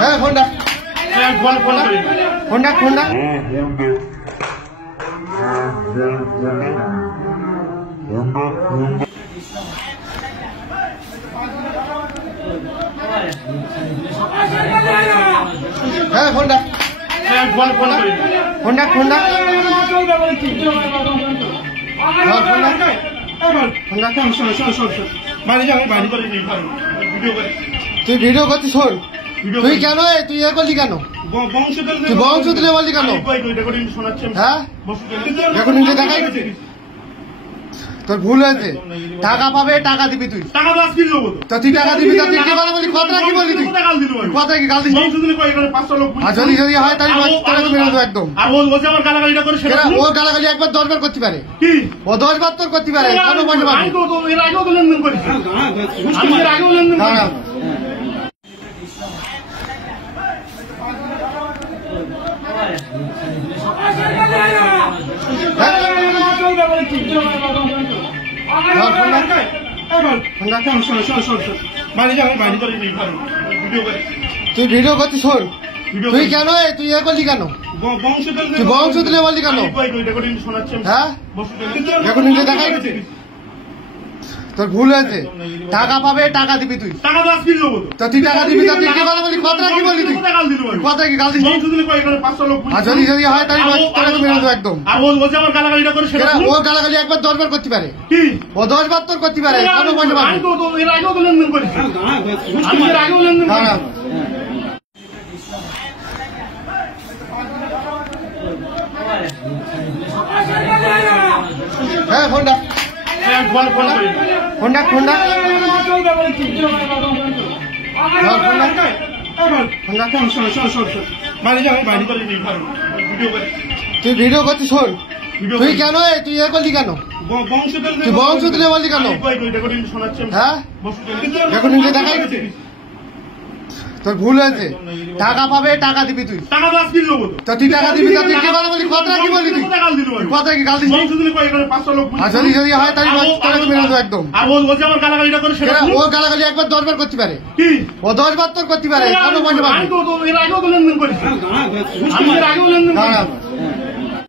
হ্যাঁ ফোনটা ফোনটা ফোনটা হ্যাঁ ফোনটা ফোনটা ফোনটা তুই ভিডিও করছিস শোন তুই কেন তুই এ করলি কেন তুই বংশ দিলে বললি কেন হ্যাঁ এখন নিজে দেখাই তোর ভুল হয়েছে টাকা পাবে টাকা দিবি তুই তো তুই টাকা দিবি তুই কি কথা বলি কথা কি বলি তুই কথা কি গাল দিস আর যদি যদি হয় তাহলে বেরোবো একদম ও গালাগালি একবার 10 বার করতে পারে ও 10 বার তোর করতে পারে কেন বলতে পারবি তুই ভিডিও করছিস শোন তুই কেন তুই এ করলি কেন তুই বংশ দিলে বললি কেন হ্যাঁ এখন নিজে দেখাই তোর ভুল হয়েছে টাকা পাবে টাকা দিবি তুই তো তুই টাকা দিবি তুই কি কথা বলি কথা কি বলি তুই কথা কি গাল দিস আর যদি যদি হয় তাহলে বেরোবো একদম ও গালাগালি একবার 10 বার করতে পারে ও 10 বার তোর করতে পারে কেন বলতে পারবি হ্যাঁ ফোনটা ফোনটা ফোনটা তুই ভিডিও করছিস শোন তুই কেন তুই এ করলি কেন তুই বংশ দিলে বললি কেন হ্যাঁ এখন নিজে দেখাই তোর ভুল হয়েছে টাকা পাবে টাকা দিবি তুই তো তুই টাকা দিবি তুই কি কথা বলি কথা কি বলি তুই কথা কি গাল দিস আর যদি যদি হয় তাহলে বেরোবো একদম ও গালাগালি একবার 10 বার করতে পারে ও 10 বার তোর করতে পারে কেন বলতে পারবি